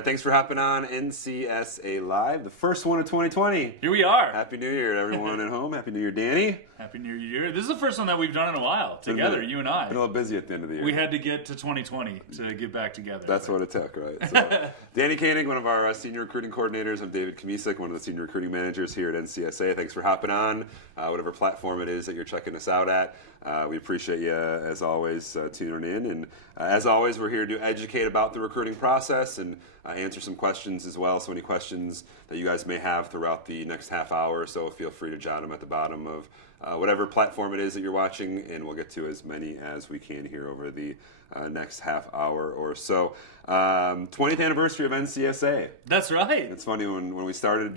right, thanks for hopping on NCSA Live, the first one of 2020. Here we are. Happy New Year to everyone at home. Happy New Year, Danny. Happy New Year. This is the first one that we've done in a while, together, you and I. Been a little busy at the end of the year. We had to get to 2020 to get back together. That's what it took, right? So, Danny Koenig, one of our senior recruiting coordinators. I'm David Kamisic, one of the senior recruiting managers here at NCSA. Thanks for hopping on, whatever platform it is that you're checking us out at. We appreciate you, as always, tuning in. And as always, we're here to educate about the recruiting process and answer some questions as well. So any questions that you guys may have throughout the next half hour or so, feel free to jot them at the bottom of whatever platform it is that you're watching, and we'll get to as many as we can here over the next half hour or so. 20th anniversary of NCSA. That's right. It's funny, when we started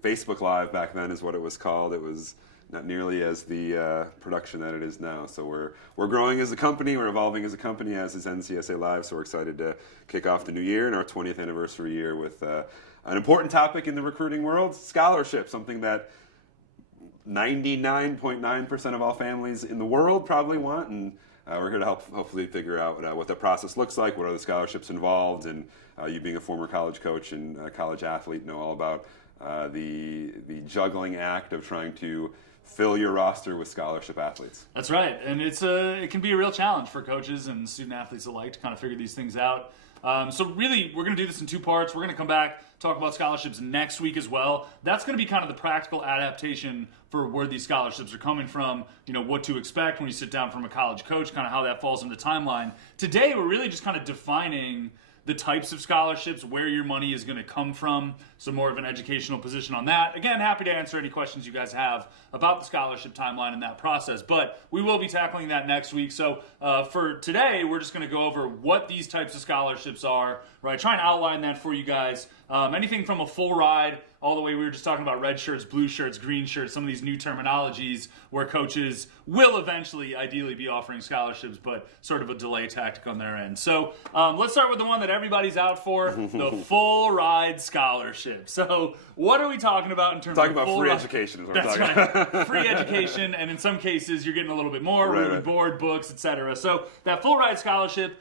Facebook Live back then is what it was called. It was not nearly as the production that it is now. So we're growing as a company, we're evolving as a company, as is NCSA Live. So we're excited to kick off the new year and our 20th anniversary year with an important topic in the recruiting world, scholarship, something that 99.9% of all families in the world probably want. And we're here to help hopefully figure out what that process looks like, what are the scholarships involved, and you being a former college coach and college athlete know all about the juggling act of trying to fill your roster with scholarship athletes. That's right, and it can be a real challenge for coaches and student athletes alike to kind of figure these things out. So really, we're going to do this in two parts. We're going to come back, talk about scholarships next week as well. That's going to be kind of the practical adaptation for where these scholarships are coming from, what to expect when you sit down from a college coach, kind of how that falls into the timeline. Today, we're really just kind of defining the types of scholarships, where your money is going to come from, so more of an educational position on that. Again, happy to answer any questions you guys have about the scholarship timeline and that process, but we will be tackling that next week. So for today, we're just going to go over what these types of scholarships are, right? Try and outline that for you guys. Anything from a full ride all the way, we were just talking about red shirts, blue shirts, green shirts, some of these new terminologies where coaches will eventually ideally be offering scholarships, but sort of a delay tactic on their end. So let's start with the one that everybody's out for, the full ride scholarship. So what are we talking about in terms of full free ride? Education is what That's we're talking about. right. Free education, and in some cases you're getting a little bit more, room and board, books, etc. So that full ride scholarship,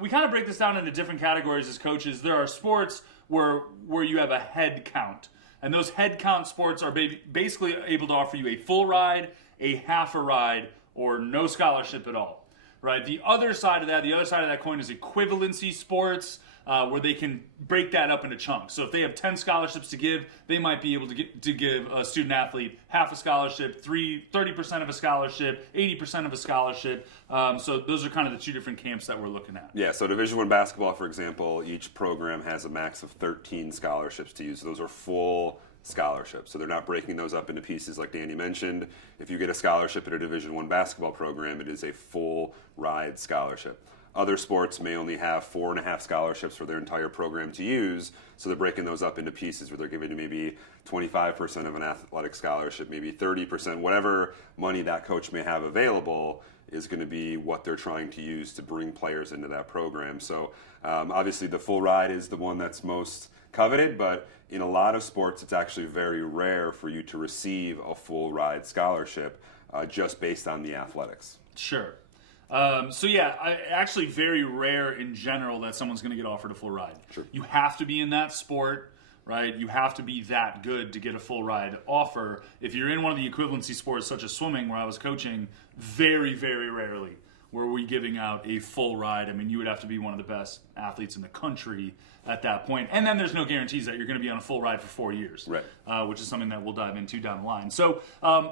we kind of break this down into different categories as coaches. There are sports where you have a head count, and those head count sports are basically able to offer you a full ride, a half a ride, or no scholarship at all, right? The other side of that coin is equivalency sports, where they can break that up into chunks. So if they have 10 scholarships to give, they might be able to give a student athlete half a scholarship, 30% of a scholarship, 80% of a scholarship. So those are kind of the two different camps that we're looking at. Yeah, so Division I basketball, for example, each program has a max of 13 scholarships to use. Those are full scholarships. So they're not breaking those up into pieces like Danny mentioned. If you get a scholarship at a Division I basketball program, it is a full ride scholarship. Other sports may only have 4.5 scholarships for their entire program to use, so they're breaking those up into pieces where they're giving you maybe 25% of an athletic scholarship, maybe 30%, whatever money that coach may have available is going to be what they're trying to use to bring players into that program. So obviously the full ride is the one that's most coveted, but in a lot of sports it's actually very rare for you to receive a full ride scholarship just based on the athletics. Sure. Actually very rare in general that someone's going to get offered a full ride. Sure. You have to be in that sport, right? You have to be that good to get a full ride offer. If you're in one of the equivalency sports such as swimming, where I was coaching, very, very rarely were we giving out a full ride. I mean, you would have to be one of the best athletes in the country at that point. And then there's no guarantees that you're going to be on a full ride for 4 years, right? Which is something that we'll dive into down the line. So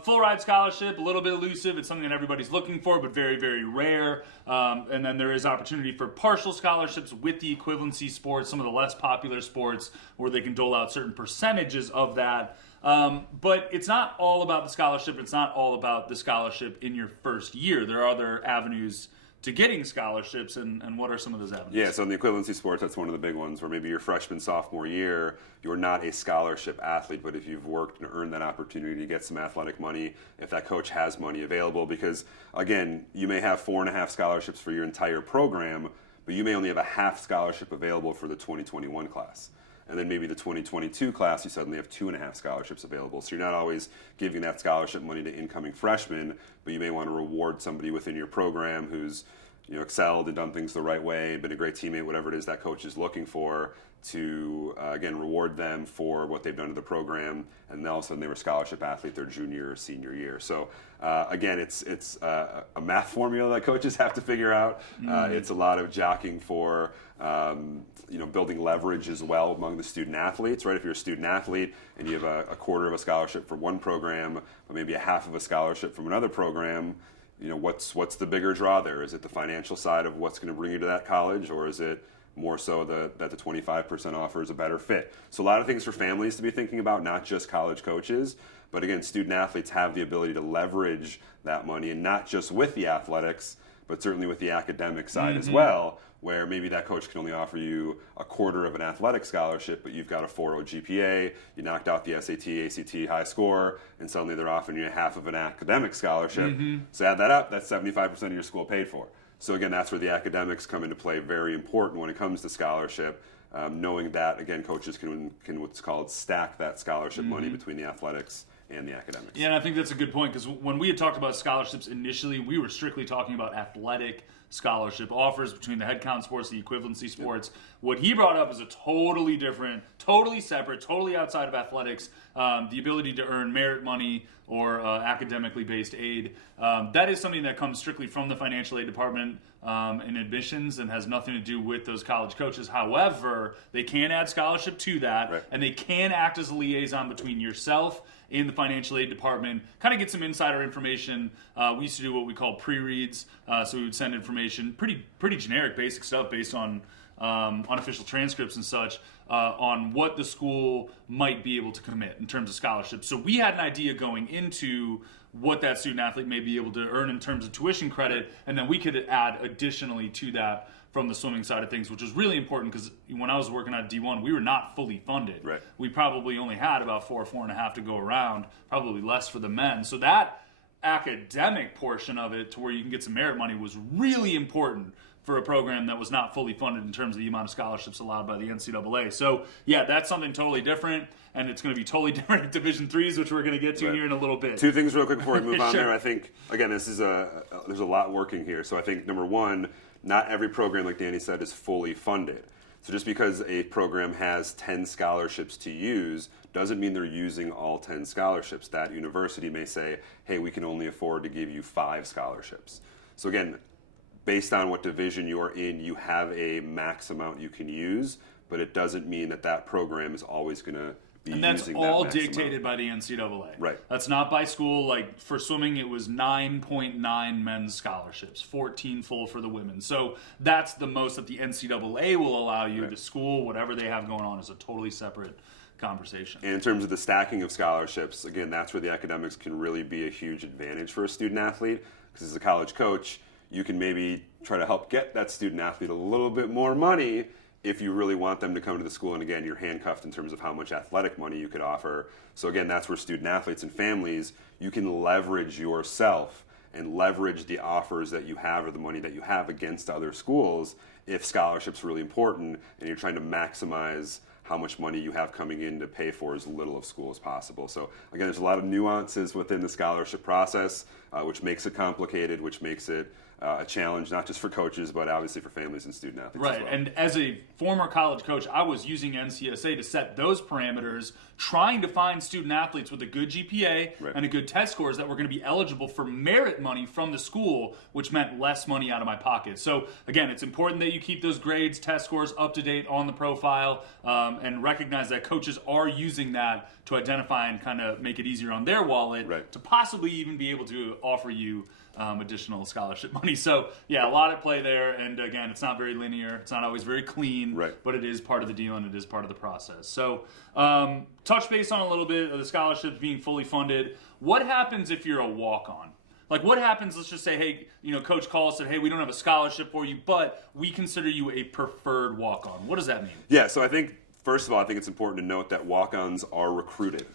full ride scholarship, a little bit elusive. It's something that everybody's looking for, but very, very rare. And then there is opportunity for partial scholarships with the equivalency sports, some of the less popular sports, where they can dole out certain percentages of that. But it's not all about the scholarship. It's not all about the scholarship in your first year. There are other avenues to getting scholarships, and what are some of those avenues? Yeah, so in the equivalency sports, that's one of the big ones where maybe your freshman, sophomore year, you're not a scholarship athlete, but if you've worked and earned that opportunity to get some athletic money, if that coach has money available, because again, you may have 4.5 scholarships for your entire program, but you may only have a half scholarship available for the 2021 class. And then maybe the 2022 class, you suddenly have 2.5 scholarships available. So you're not always giving that scholarship money to incoming freshmen, but you may want to reward somebody within your program who's excelled and done things the right way, been a great teammate, whatever it is that coach is looking for, to again reward them for what they've done to the program, and then all of a sudden they were a scholarship athlete their junior or senior year. So again, it's a math formula that coaches have to figure out. It's a lot of jockeying for building leverage as well among the student athletes, right? If you're a student athlete and you have a quarter of a scholarship from one program, but maybe a half of a scholarship from another program, what's the bigger draw there? Is it the financial side of what's going to bring you to that college, or is it more so that the 25% offer is a better fit? So a lot of things for families to be thinking about, not just college coaches, but again, student athletes have the ability to leverage that money, and not just with the athletics, but certainly with the academic side as well, where maybe that coach can only offer you a quarter of an athletic scholarship, but you've got a 4.0 GPA, you knocked out the SAT, ACT high score, and suddenly they're offering you half of an academic scholarship. So add that up, that's 75% of your school paid for. So again, that's where the academics come into play, very important when it comes to scholarship, knowing that, again, coaches can what's called stack that scholarship money between the athletics and the academics. Yeah, and I think that's a good point, because when we had talked about scholarships initially, we were strictly talking about athletic scholarship offers between the head count sports, the equivalency sports. What he brought up is a totally different, totally separate, totally outside of athletics, the ability to earn merit money or academically based aid. That is something that comes strictly from the financial aid department in admissions and has nothing to do with those college coaches. However, they can add scholarship to that, and they can act as a liaison between yourself in the financial aid department, kind of get some insider information. We used to do what we call pre-reads, so we would send information, pretty generic, basic stuff based on unofficial transcripts and such, on what the school might be able to commit in terms of scholarships. So we had an idea going into what that student athlete may be able to earn in terms of tuition credit, and then we could add additionally to that from the swimming side of things, which was really important, because when I was working at D1, we were not fully funded. Right. We probably only had about 4.5 to go around, probably less for the men. So that academic portion of it, to where you can get some merit money, was really important for a program that was not fully funded in terms of the amount of scholarships allowed by the NCAA. So yeah, that's something totally different, and it's going to be totally different at Division IIIs, which we're going to get to here in a little bit. Two things real quick before we move on Sure. there. I think, again, this is there's a lot working here. So I think, number one, not every program, like Danny said, is fully funded. So just because a program has 10 scholarships to use doesn't mean they're using all 10 scholarships. That university may say, hey, we can only afford to give you 5 scholarships. So again, based on what division you're in, you have a max amount you can use, but it doesn't mean that program is always going to be And that's using all that max dictated amount. by the NCAA. Right. That's not by school. Like for swimming, it was 9.9 men's scholarships, 14 full for the women. So that's the most that the NCAA will allow you. Right. The school, whatever they have going on, is a totally separate conversation. And in terms of the stacking of scholarships, again, that's where the academics can really be a huge advantage for a student athlete, because as a college coach, you can maybe try to help get that student athlete a little bit more money if you really want them to come to the school. And again, you're handcuffed in terms of how much athletic money you could offer. So again, that's where student athletes and families, you can leverage yourself and leverage the offers that you have or the money that you have against other schools if scholarship's really important and you're trying to maximize how much money you have coming in to pay for as little of school as possible. So again, there's a lot of nuances within the scholarship process, which makes it complicated, which makes it a challenge, not just for coaches, but obviously for families and student athletes Right, as well. and as a former college coach, I was using NCSA to set those parameters, trying to find student athletes with a good GPA and a good test scores that were going to be eligible for merit money from the school, which meant less money out of my pocket. So again, it's important that you keep those grades, test scores up to date on the profile, and recognize that coaches are using that to identify and kind of make it easier on their wallet to possibly even be able to offer you additional scholarship money. So yeah, a lot at play there, and again, it's not very linear, it's not always very clean, but it is part of the deal and it is part of the process. So touch base on a little bit of the scholarships being fully funded. What happens if you're a walk-on? Like what happens, let's just say, hey, Coach calls, said, hey, we don't have a scholarship for you, but we consider you a preferred walk-on. What does that mean? Yeah, so I think, first of all, I think it's important to note that walk-ons are recruited,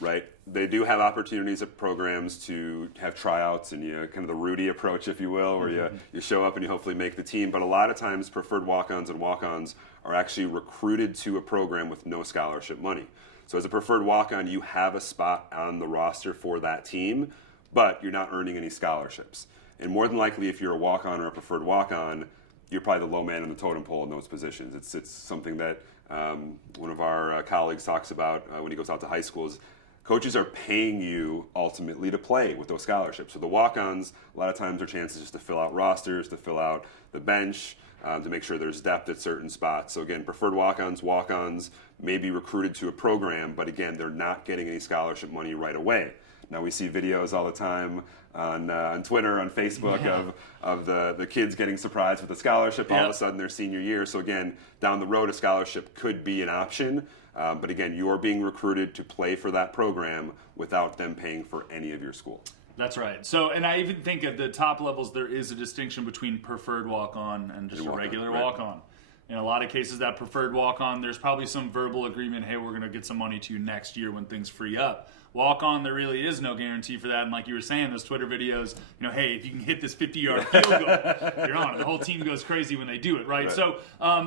right? They do have opportunities at programs to have tryouts and kind of the Rudy approach, if you will, where you show up and you hopefully make the team. But a lot of times, preferred walk-ons and walk-ons are actually recruited to a program with no scholarship money. So as a preferred walk-on, you have a spot on the roster for that team, but you're not earning any scholarships. And more than likely, if you're a walk-on or a preferred walk-on, you're probably the low man on the totem pole in those positions. It's something that one of our colleagues talks about when he goes out to high schools. Coaches are paying you ultimately to play with those scholarships. So the walk-ons, a lot of times, are chances just to fill out rosters, to fill out the bench, to make sure there's depth at certain spots. So again, preferred walk-ons may be recruited to a program, but again, they're not getting any scholarship money right away. Now we see videos all the time on Twitter, on Facebook of the kids getting surprised with a scholarship all of a sudden their senior year. So again, down the road, a scholarship could be an option. But again, you're being recruited to play for that program without them paying for any of your school. That's right. So, and I even think at the top levels, there is a distinction between preferred walk-on and just a regular walk-on. In a lot of cases, that preferred walk-on, there's probably some verbal agreement, hey, we're going to get some money to you next year when things free up. Walk-on, there really is no guarantee for that. And like you were saying, those Twitter videos, hey, if you can hit this 50-yard field goal, you're on it. The whole team goes crazy when they do it, right? So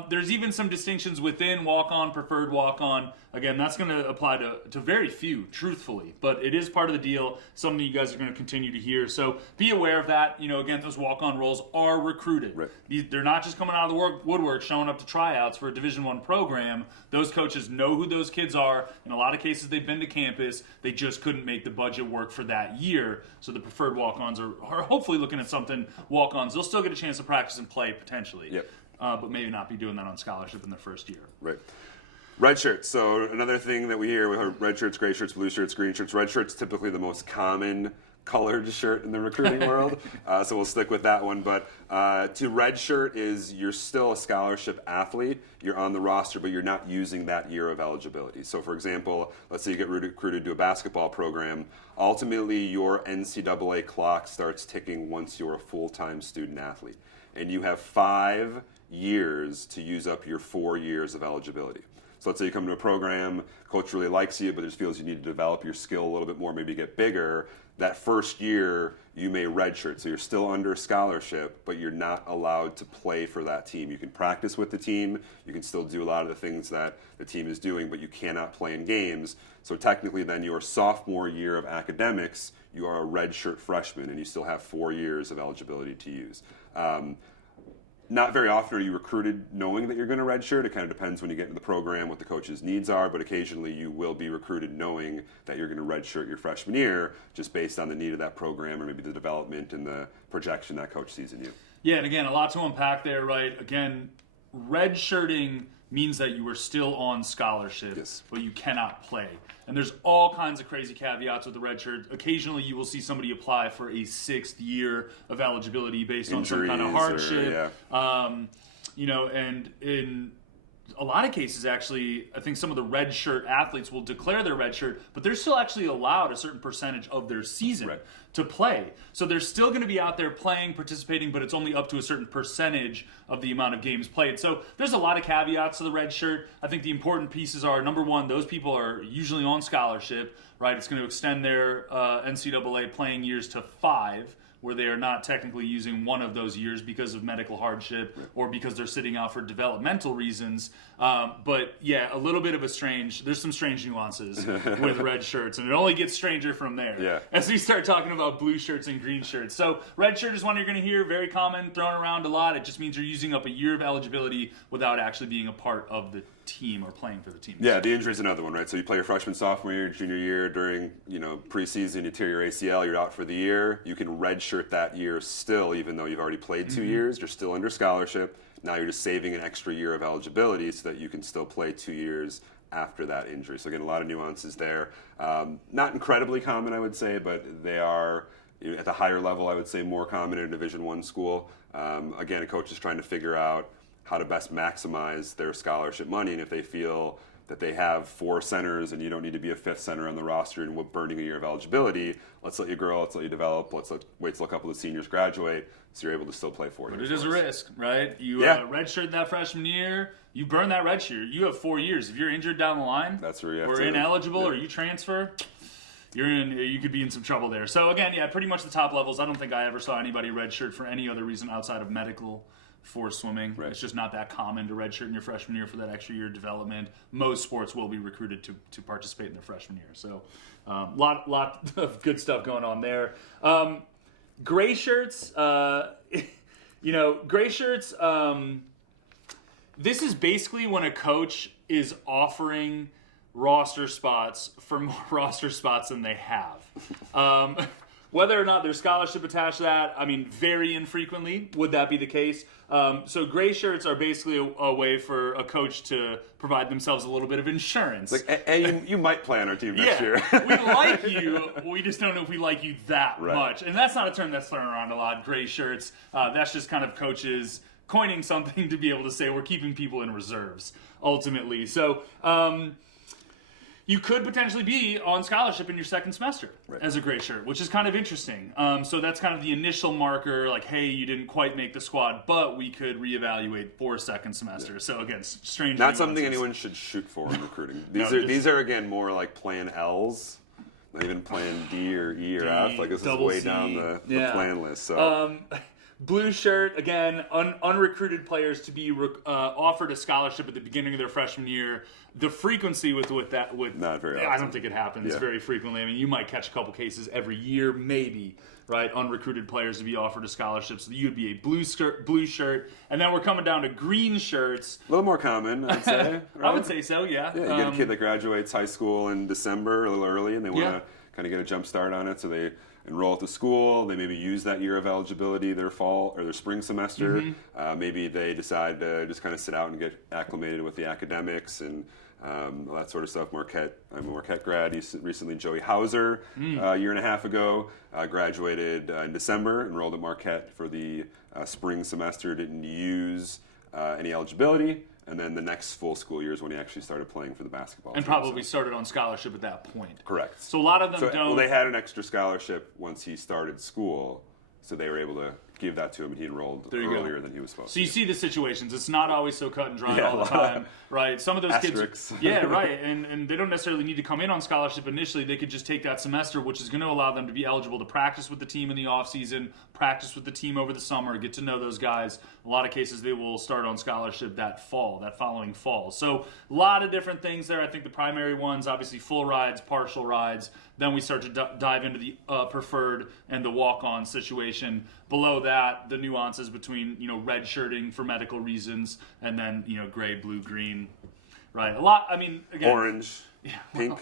there's even some distinctions within walk-on, preferred walk-on. Again, that's going to apply to very few, truthfully. But it is part of the deal, something you guys are going to continue to hear. So be aware of that. Again, those walk-on roles are recruited. Right. They're not just coming out of the woodwork, showing up to tryouts for a Division I program. Those coaches know who those kids are. In a lot of cases, they've been to campus. They just couldn't make the budget work for that year. So the preferred walk-ons are hopefully looking at something walk-ons. They'll still get a chance to practice and play potentially, but maybe not be doing that on scholarship in their first year. Right. Redshirt. So another thing that we hear, we have red shirts, gray shirts, blue shirts, green shirts. Red shirt's typically the most common colored shirt in the recruiting world, so we'll stick with that one. But to redshirt is you're still a scholarship athlete. You're on the roster, but you're not using that year of eligibility. So for example, let's say you get recruited to a basketball program. Ultimately, your NCAA clock starts ticking once you're a full-time student athlete. And you have 5 years to use up your 4 years of eligibility. So let's say you come to a program, coach really likes you, but just feels you need to develop your skill a little bit more, maybe get bigger. That first year, you may redshirt. So you're still under scholarship, but you're not allowed to play for that team. You can practice with the team. You can still do a lot of the things that the team is doing, but you cannot play in games. So technically then your sophomore year of academics, you are a redshirt freshman, and you still have 4 years of eligibility to use. Not very often are you recruited knowing that you're going to redshirt. It kind of depends when you get into the program what the coach's needs are, but occasionally you will be recruited knowing that you're going to redshirt your freshman year just based on the need of that program or maybe the development and the projection that coach sees in you. Yeah, and again, a lot to unpack there, right? Again, redshirting means that you are still on scholarship, but you cannot play. And there's all kinds of crazy caveats with the redshirt. Occasionally, you will see somebody apply for a 6th year of eligibility based on some kind of hardship. And in a lot of cases, actually, I think some of the redshirt athletes will declare their redshirt, but they're still actually allowed a certain percentage of their season to play. So they're still going to be out there playing, participating, but it's only up to a certain percentage of the amount of games played. So there's a lot of caveats to the redshirt. I think the important pieces are, number one, those people are usually on scholarship, right? It's going to extend their NCAA playing years to 5. Where they are not technically using one of those years because of medical hardship or because they're sitting out for developmental reasons. But yeah, a little bit of there's some strange nuances with red shirts, and it only gets stranger from there as we start talking about blue shirts and green shirts. So red shirt is one you're going to hear, very common, thrown around a lot. It just means you're using up a year of eligibility without actually being a part of the team or playing for the team. Yeah, the injury is another one, right? So you play your freshman, sophomore year, junior year during, preseason, you tear your ACL, you're out for the year. You can redshirt that year still, even though you've already played 2 years. You're still under scholarship. Now you're just saving an extra year of eligibility so that you can still play 2 years after that injury. So again, a lot of nuances there. Not incredibly common, I would say, but they are at the higher level, I would say, more common in a Division I school. Again, a coach is trying to figure out how to best maximize their scholarship money, and if they feel that they have 4 centers and you don't need to be a 5th center on the roster and we're burning a year of eligibility, let's let you grow, let's let you develop, wait till a couple of seniors graduate so you're able to still play 4 years. But it is a risk, right? You redshirt that freshman year, you burn that red shirt, you have 4 years. If you're injured down the line, that's where you have or ineligible, or you transfer, you could be in some trouble there. So again, pretty much the top levels. I don't think I ever saw anybody redshirt for any other reason outside of medical for swimming. It's just not that common to redshirt in your freshman year for that extra year of development. Most sports will be recruited to participate in their freshman year. So lot of good stuff going on there. Gray shirts, gray shirts, this is basically when a coach is offering roster spots for more roster spots than they have. Whether or not there's scholarship attached to that, I mean, very infrequently would that be the case. So gray shirts are basically a way for a coach to provide themselves a little bit of insurance. Like, hey, you might play on our team next year. We like you, we just don't know if we like you that much. And that's not a term that's thrown around a lot, gray shirts. That's just kind of coaches coining something to be able to say we're keeping people in reserves, ultimately. So, you could potentially be on scholarship in your second semester as a gray shirt, which is kind of interesting. So that's kind of the initial marker, like, hey, you didn't quite make the squad, but we could reevaluate for second semester. Yeah. So again, strange. Not something anyone should shoot for in recruiting. These are again more like plan L's, not even plan D or E or F. Like this is way down the plan list. So. Blueshirt, again, unrecruited players to be offered a scholarship at the beginning of their freshman year. The frequency with that not very often. I don't think it happens very frequently. I mean, you might catch a couple cases every year, maybe, right? Unrecruited players to be offered a scholarship. So you'd be a blue shirt, and then we're coming down to green shirts. A little more common, I'd say. Right? I would say so, yeah. Yeah, you get a kid that graduates high school in December, a little early, and they want to kind of get a jump start on it, so they enroll at the school. They maybe use that year of eligibility their fall or their spring semester. Maybe they decide to just kind of sit out and get acclimated with the academics and all that sort of stuff. I'm a Marquette grad. Recently, Joey Hauser, a year and a half ago, graduated in December, enrolled at Marquette for the spring semester, didn't use any eligibility. And then the next full school year is when he actually started playing for the basketball team. And probably started on scholarship at that point. Correct. So a lot of them don't. Well, they had an extra scholarship once he started school, so they were able to give that to him, and he enrolled earlier than he was supposed to. So you see the situations. It's not always so cut and dry all the time, right? Some of those asterisks. kids, right, and they don't necessarily need to come in on scholarship initially. They could just take that semester, which is going to allow them to be eligible to practice with the team in the off season, practice with the team over the summer, get to know those guys. A lot of cases they will start on scholarship that following fall. So a lot of different things there. I think the primary ones, obviously full rides, partial rides. Then we start to dive into the preferred and the walk-on situation. Below that, the nuances between, redshirting for medical reasons and then, gray, blue, green, right? A lot, I mean, again. Orange, pink.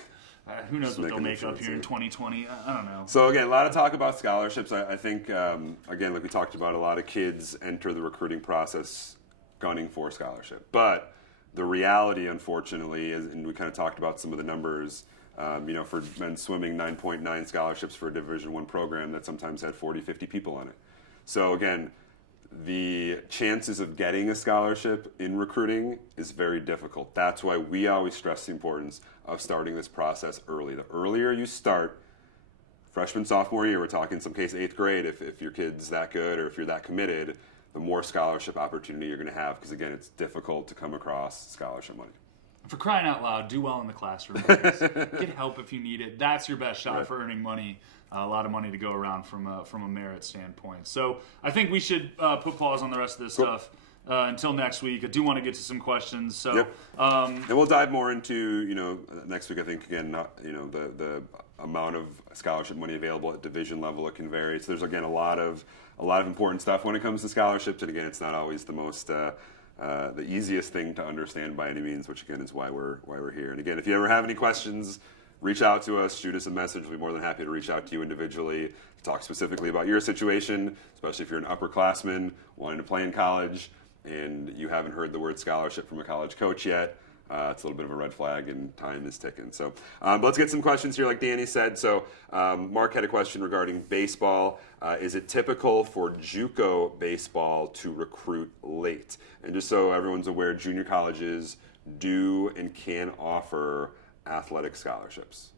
Who knows what they'll make up here in 2020? I don't know. So again, a lot of talk about scholarships. I think, again, like we talked about, a lot of kids enter the recruiting process gunning for scholarship. But the reality, unfortunately, is, and we kind of talked about some of the numbers, for men's swimming, 9.9 scholarships for a Division I program that sometimes had 40, 50 people on it. So again, the chances of getting a scholarship in recruiting is very difficult. That's why we always stress the importance of starting this process early. The earlier you start, freshman, sophomore year, we're talking in some case 8th grade, if your kid's that good or if you're that committed, the more scholarship opportunity you're going to have, because again, it's difficult to come across scholarship money. For crying out loud, do well in the classroom. Get help if you need it. That's your best shot for earning money. A lot of money to go around from a merit standpoint. So I think we should put pause on the rest of this stuff until next week. I do want to get to some questions. So and we'll dive more into next week. I think again, the amount of scholarship money available at division level, it can vary. So there's again a lot of important stuff when it comes to scholarships. And again, it's not always the most the easiest thing to understand by any means, which again is why we're here. And again, if you ever have any questions, reach out to us, shoot us a message. We'll be more than happy to reach out to you individually to talk specifically about your situation, especially if you're an upperclassman wanting to play in college and you haven't heard the word scholarship from a college coach yet. It's a little bit of a red flag, and time is ticking. So but let's get some questions here, like Danny said. So Mark had a question regarding baseball. Is it typical for JUCO baseball to recruit late? And just so everyone's aware, junior colleges do and can offer athletic scholarships.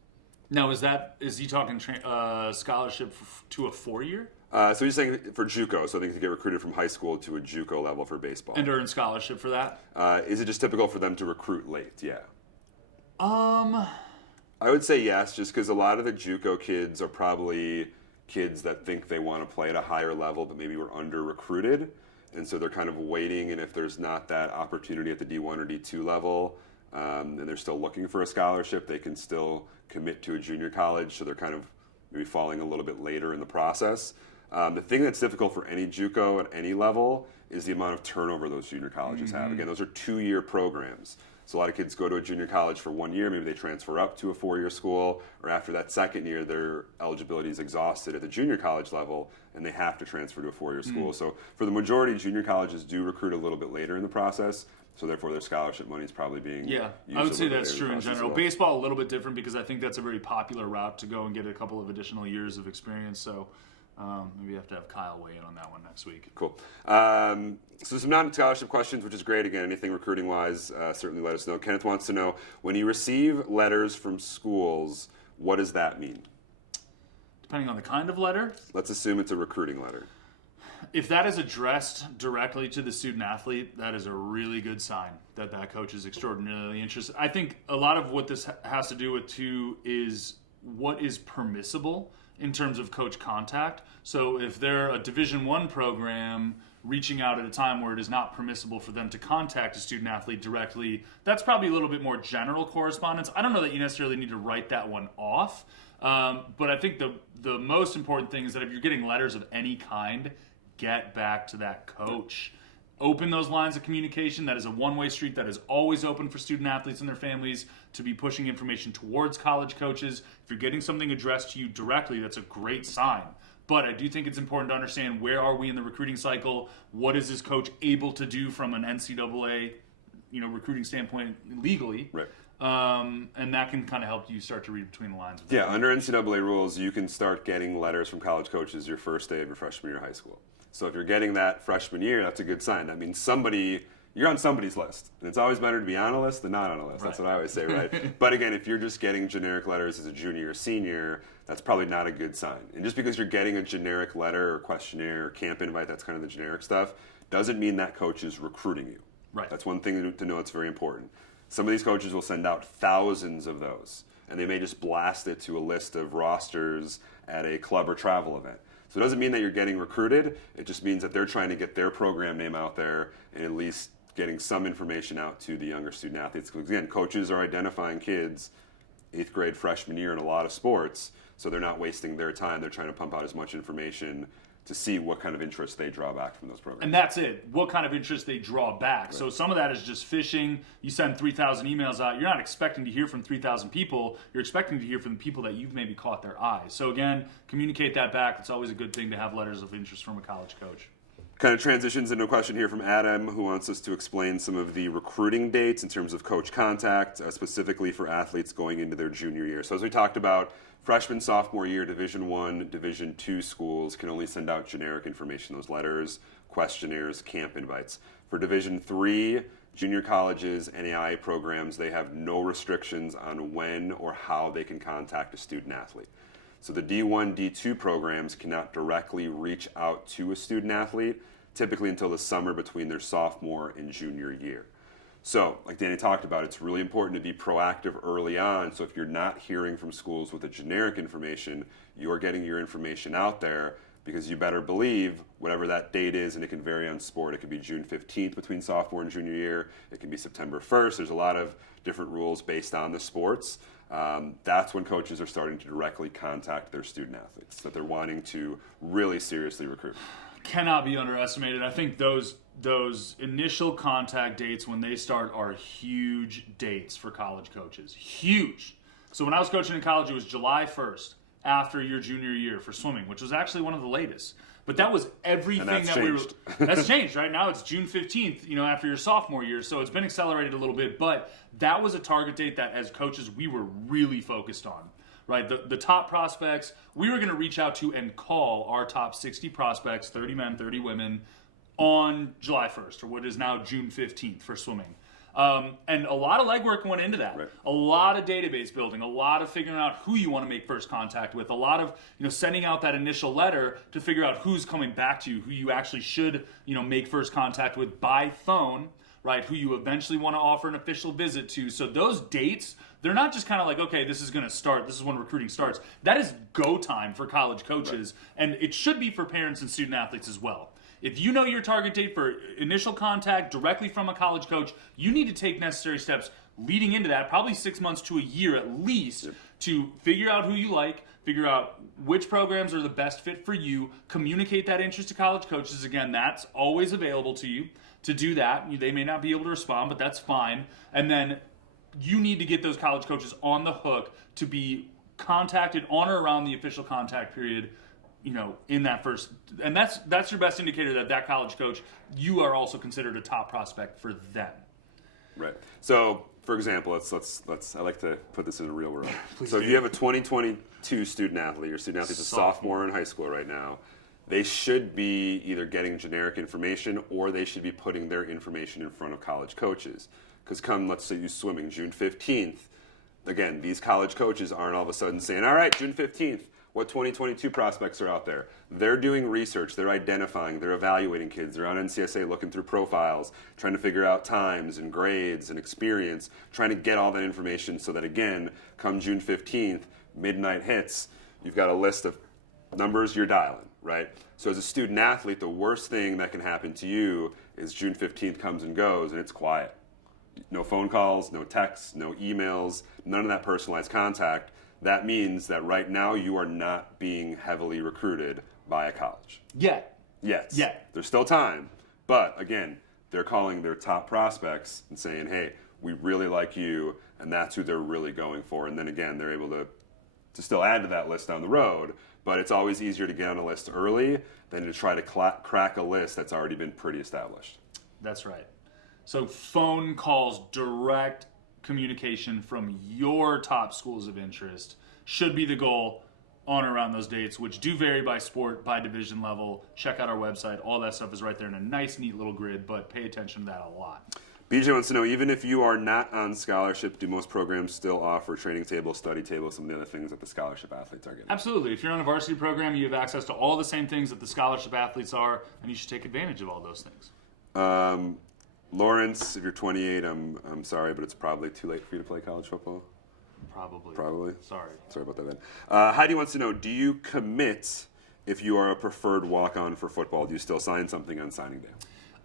Now, is he talking scholarship to a 4-year? So he's saying for JUCO, so they can get recruited from high school to a JUCO level for baseball. And earn scholarship for that? Is it just typical for them to recruit late? Yeah. I would say yes, just because a lot of the JUCO kids are probably kids that think they want to play at a higher level, but maybe were under-recruited. And so they're kind of waiting, and if there's not that opportunity at the D1 or D2 level, and they're still looking for a scholarship, they can still commit to a junior college, so they're kind of maybe falling a little bit later in the process. The thing that's difficult for any JUCO at any level is the amount of turnover those junior colleges have. Again, those are 2-year programs. So a lot of kids go to a junior college for 1 year, maybe they transfer up to a 4-year school, or after that second year, their eligibility is exhausted at the junior college level, and they have to transfer to a 4-year school. So for the majority, junior colleges do recruit a little bit later in the process, so therefore their scholarship money is probably being used I would say a little that's bit true later in the process as general. well. Baseball a little bit different because I think that's a very popular route to go and get a couple of additional years of experience. So maybe you have to have Kyle weigh in on that one next week. Cool. So some non-scholarship questions, which is great. Again, anything recruiting-wise, certainly let us know. Kenneth wants to know, when you receive letters from schools, what does that mean? Depending on the kind of letter. Let's assume it's a recruiting letter. If that is addressed directly to the student athlete, that is a really good sign that that coach is extraordinarily interested. I think a lot of what this has to do with too is what is permissible in terms of coach contact. So if they're a Division I program reaching out at a time where it is not permissible for them to contact a student athlete directly, that's probably a little bit more general correspondence. I don't know that you necessarily need to write that one off, but I think the most important thing is that if you're getting letters of any kind, get back to that coach. Open those lines of communication. That is a one-way street that is always open for student athletes and their families to be pushing information towards college coaches. If you're getting something addressed to you directly, that's a great sign. But I do think it's important to understand, where are we in the recruiting cycle? What is this coach able to do from an NCAA, recruiting standpoint legally? Right. And that can kind of help you start to read between the lines. Yeah, under NCAA rules, you can start getting letters from college coaches your first day of your freshman year of high school. So if you're getting that freshman year, that's a good sign. That means you're on somebody's list. And it's always better to be on a list than not on a list. Right. That's what I always say, right? But again, if you're just getting generic letters as a junior or senior, that's probably not a good sign. And just because you're getting a generic letter or questionnaire or camp invite, that's kind of the generic stuff, doesn't mean that coach is recruiting you. Right. That's one thing to know that's very important. Some of these coaches will send out thousands of those, and they may just blast it to a list of rosters at a club or travel event. So it doesn't mean that you're getting recruited. It just means that they're trying to get their program name out there and at least getting some information out to the younger student athletes. Because again, coaches are identifying kids 8th grade, freshman year in a lot of sports, so they're not wasting their time. They're trying to pump out as much information to see what kind of interest they draw back from those programs. And that's it, what kind of interest they draw back. Right. So some of that is just fishing. You send 3,000 emails out. You're not expecting to hear from 3,000 people. You're expecting to hear from the people that you've maybe caught their eye. So again, communicate that back. It's always a good thing to have letters of interest from a college coach. Kind of transitions into a question here from Adam, who wants us to explain some of the recruiting dates in terms of coach contact, specifically for athletes going into their junior year. So as we talked about, freshman, sophomore year, Division I, Division II schools can only send out generic information, those letters, questionnaires, camp invites. For Division III, junior colleges, NAIA programs, they have no restrictions on when or how they can contact a student athlete. So the D1, D2 programs cannot directly reach out to a student athlete, typically until the summer between their sophomore and junior year. So, like Danny talked about, it's really important to be proactive early on. So if you're not hearing from schools with the generic information, you're getting your information out there, because you better believe whatever that date is, and it can vary on sport. It could be June 15th between sophomore and junior year. It can be September 1st. There's a lot of different rules based on the sports. That's when coaches are starting to directly contact their student athletes that they're wanting to really seriously recruit. Cannot be underestimated. I think those initial contact dates when they start are huge dates for college coaches. Huge. So when I was coaching in college, it was July 1st after your junior year for swimming, which was actually one of the latest. But that was everything that's changed, right? Now it's June 15th, after your sophomore year. So it's been accelerated a little bit, but that was a target date that as coaches we were really focused on. Right, the top prospects, we were going to reach out to and call our top 60 prospects, 30 men, 30 women, on July 1st, or what is now June 15th for swimming. And a lot of legwork went into that. Right. A lot of database building, a lot of figuring out who you want to make first contact with, a lot of sending out that initial letter to figure out who's coming back to you, who you actually should make first contact with by phone. Right, who you eventually want to offer an official visit to. So those dates, they're not just kind of like, okay, this is going to start, this is when recruiting starts. That is go time for college coaches, right. And it should be for parents and student athletes as well. If you know your target date for initial contact directly from a college coach, you need to take necessary steps leading into that, probably 6 months to a year at least, to figure out who you like, figure out which programs are the best fit for you, communicate that interest to college coaches. Again, that's always available to you to do that. They may not be able to respond, but that's fine. And then you need to get those college coaches on the hook to be contacted on or around the official contact period, in that first, and that's your best indicator that college coach, you are also considered a top prospect for them. Right. So, for example, let's I like to put this in a real world. So, do. if you have a 2022 student athlete, your student athlete's a sophomore in high school right now, they should be either getting generic information or they should be putting their information in front of college coaches. Because let's say you swimming, June 15th, again, these college coaches aren't all of a sudden saying, all right, June 15th, what 2022 prospects are out there? They're doing research, they're identifying, they're evaluating kids, they're on NCSA looking through profiles, trying to figure out times and grades and experience, trying to get all that information so that, again, come June 15th, midnight hits, you've got a list of numbers you're dialing, right? So as a student athlete, the worst thing that can happen to you is June 15th comes and goes and it's quiet. No phone calls, no texts, no emails, none of that personalized contact. That means that right now you are not being heavily recruited by a college. Yet. There's still time. But again, they're calling their top prospects and saying, hey, we really like you, and that's who they're really going for. And then again, they're able to still add to that list down the road. But it's always easier to get on a list early than to try to crack a list that's already been pretty established. That's right. So phone calls, direct communication from your top schools of interest should be the goal on or around those dates, which do vary by sport, by division level. Check out our website. All that stuff is right there in a nice, neat little grid, but pay attention to that a lot. BJ wants to know, even if you are not on scholarship, do most programs still offer training table, study table, some of the other things that the scholarship athletes are getting? Absolutely. If you're on a varsity program, you have access to all the same things that the scholarship athletes are, and you should take advantage of all those things. Lawrence, if you're 28, I'm sorry, but it's probably too late for you to play college football. Probably. Sorry about that, then. Heidi wants to know, do you commit if you are a preferred walk-on for football? Do you still sign something on signing day?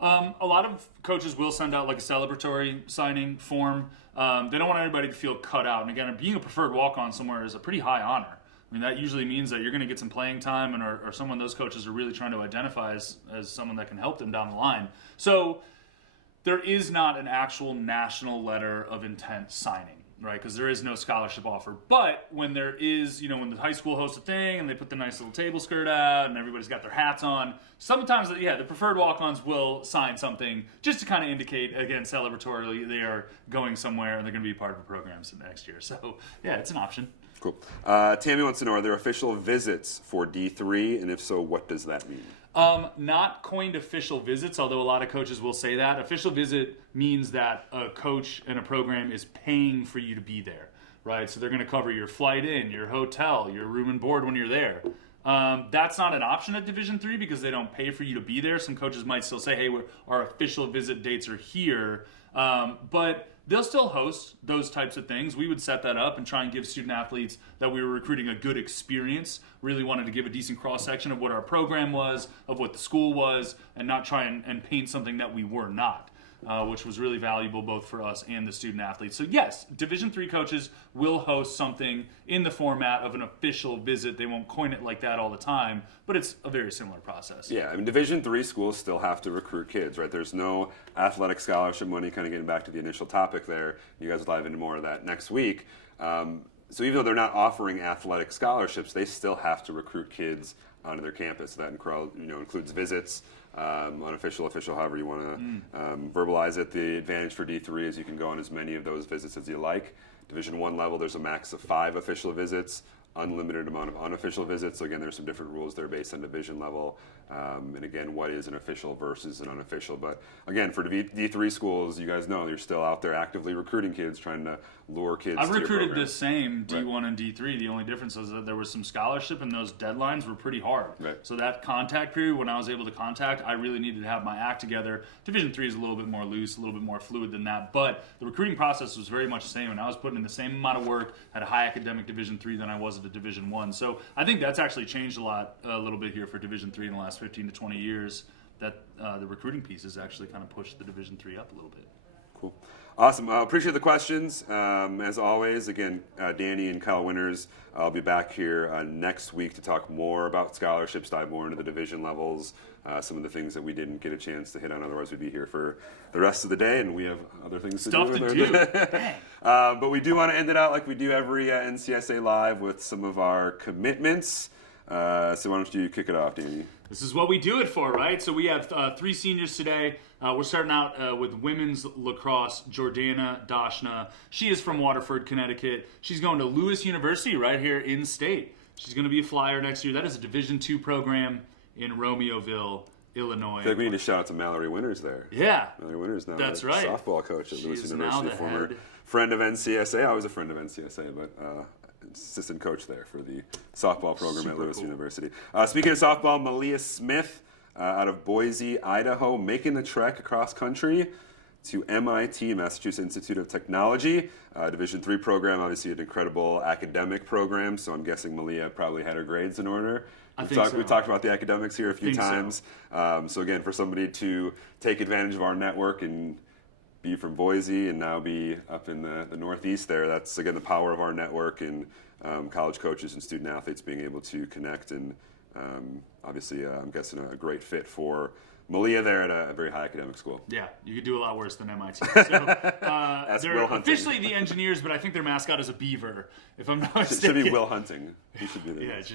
A lot of coaches will send out like a celebratory signing form. They don't want anybody to feel cut out. And again, being a preferred walk-on somewhere is a pretty high honor. I mean, that usually means that you're going to get some playing time and or someone those coaches are really trying to identify as someone that can help them down the line. So there is not an actual national letter of intent signing, right? Because there is no scholarship offer. But when there is, when the high school hosts a thing and they put the nice little table skirt out and everybody's got their hats on, sometimes, the preferred walk-ons will sign something just to kind of indicate, again, celebratorily, they are going somewhere and they're going to be part of a program next year. So, yeah, it's an option. Cool. Tammy wants to know, are there official visits for D3? And if so, what does that mean? Not coined official visits, although a lot of coaches will say that. Official visit means that a coach and a program is paying for you to be there, right? So they're going to cover your flight in, your hotel, your room and board when you're there. That's not an option at Division III because they don't pay for you to be there. Some coaches might still say, hey, our official visit dates are here. But they'll still host those types of things. We would set that up and try and give student athletes that we were recruiting a good experience. Really wanted to give a decent cross-section of what our program was, of what the school was, and not try and paint something that we were not, which was really valuable both for us and the student athletes. So yes, Division III coaches will host something in the format of an official visit. They won't coin it like that all the time, but it's a very similar process. Yeah, I mean, Division III schools still have to recruit kids, right? There's no athletic scholarship money, kind of getting back to the initial topic there. You guys will dive into more of that next week. So even though they're not offering athletic scholarships, they still have to recruit kids onto their campus. That includes visits, unofficial, official, however you want to verbalize it. The advantage for D3 is you can go on as many of those visits as you like. Division I level, there's a max of 5 official visits, unlimited amount of unofficial visits. So again, there's some different rules there based on division level. And again, what is an official versus an unofficial. But again, for D3 schools, you guys know you're still out there actively recruiting kids, trying to lure kids I've to your recruited program. the same D1 and D3. The only difference is that there was some scholarship and those deadlines were pretty hard. Right. So that contact period, when I was able to contact, I really needed to have my act together. Division III is a little bit more loose, a little bit more fluid than that. But the recruiting process was very much the same, and I was putting in the same amount of work at a high academic Division III than I was at a Division I. So I think that's actually changed a little bit here for Division III in the last 15 to 20 years, that the recruiting piece has actually kind of pushed the Division III up a little bit. Cool. Awesome. Appreciate the questions. As always, again, Danny and Kyle Winters, I'll be back here next week to talk more about scholarships, dive more into the division levels, some of the things that we didn't get a chance to hit on. Otherwise, we'd be here for the rest of the day, and we have other things to do. But we do want to end it out like we do every NCSA Live with some of our commitments. So why don't you kick it off, Danny? This is what we do it for, right? So we have 3 seniors today. We're starting out with women's lacrosse, Jordana Dashna. She is from Waterford, Connecticut. She's going to Lewis University right here in state. She's going to be a flyer next year. That is a Division II program in Romeoville, Illinois. I feel like we need to shout out to Mallory Winters there. Yeah. Mallory Winters now. That's right. Softball coach at She Lewis is University, now the former head. friend of NCSA. I was a friend of NCSA, but assistant coach there for the softball program at Lewis University. Speaking of softball, Malia Smith out of Boise, Idaho, making the trek across country to MIT, Massachusetts Institute of Technology. Division III program, obviously an incredible academic program, so I'm guessing Malia probably had her grades in order. We talked about the academics here a few times. So again, for somebody to take advantage of our network and be from Boise and now be up in the Northeast there, that's, again, the power of our network and college coaches and student athletes being able to connect. And obviously, I'm guessing a great fit for Malia there at a very high academic school. Yeah, you could do a lot worse than MIT. So, they're Will officially the Engineers, but I think their mascot is a beaver, if I'm not It mistaken. should be Will Hunting. He should be there. Yeah, it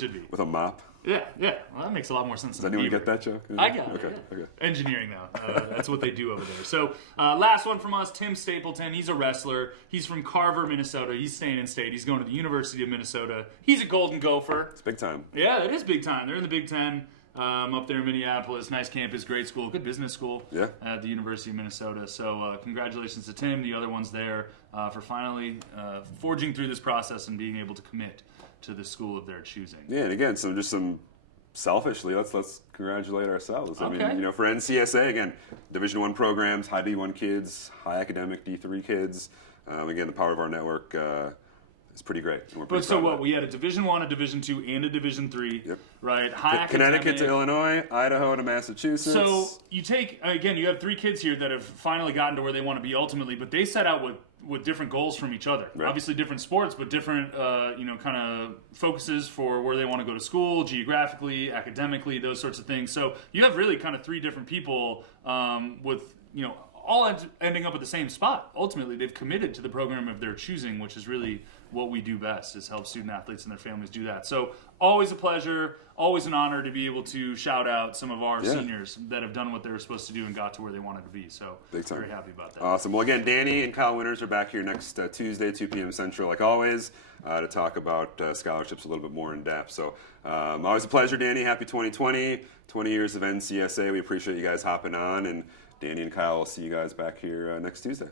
should be. With a mop. Yeah. Well, that makes a lot more sense. Does anyone get that joke? I got it. Okay. Yeah. Engineering, though. That's what they do over there. So, last one from us, Tim Stapleton. He's a wrestler. He's from Carver, Minnesota. He's staying in state. He's going to the University of Minnesota. He's a Golden Gopher. It's big time. Yeah, it is big time. They're in the Big Ten. Up there in Minneapolis. Nice campus, great school, good business school at the University of Minnesota. So congratulations to Tim, the other ones there, for finally forging through this process and being able to commit to the school of their choosing. Yeah, and again, some selfishly, let's congratulate ourselves. Okay. I mean, for NCSA, again, Division I programs, high D1 kids, high academic D3 kids. Again, the power of our network is pretty great. But so what? We had a Division I, a Division II, and a Division III, right? High Connecticut academic. to Illinois, Idaho to Massachusetts. So you take, again, you have 3 kids here that have finally gotten to where they want to be ultimately, but they set out with different goals from each other. Right. Obviously different sports, but different, kind of focuses for where they want to go to school, geographically, academically, those sorts of things. So you have really kind of 3 different people with, all ending up at the same spot. Ultimately, they've committed to the program of their choosing, which is really what we do best, is help student athletes and their families do that. So always a pleasure, always an honor to be able to shout out some of our seniors that have done what they were supposed to do and got to where they wanted to be. So very happy about that. Awesome. Well, again, Danny and Kyle Winters are back here next Tuesday, 2 p.m. Central, like always, to talk about scholarships a little bit more in depth. So always a pleasure, Danny. Happy 2020, 20 years of NCSA. We appreciate you guys hopping on, and Danny and Kyle will see you guys back here next Tuesday.